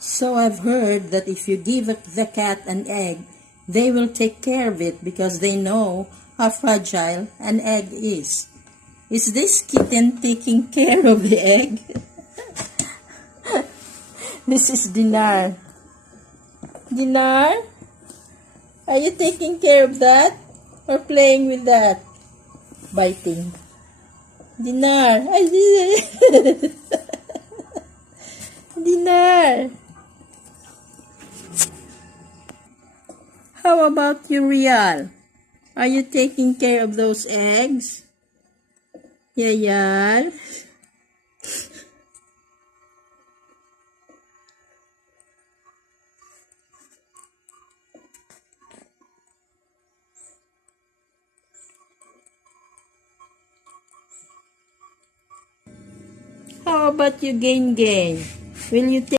So I've heard that if you give the cat an egg, they will take care of it because they know how fragile an egg is. Is this kitten taking care of the egg? This is Dinar. Dinar, are you taking care of that or playing with that? Biting. Dinar, I did it. Dinar. How about you, Rial? Are you taking care of those eggs? Yayal? How about you, Gain? Will you take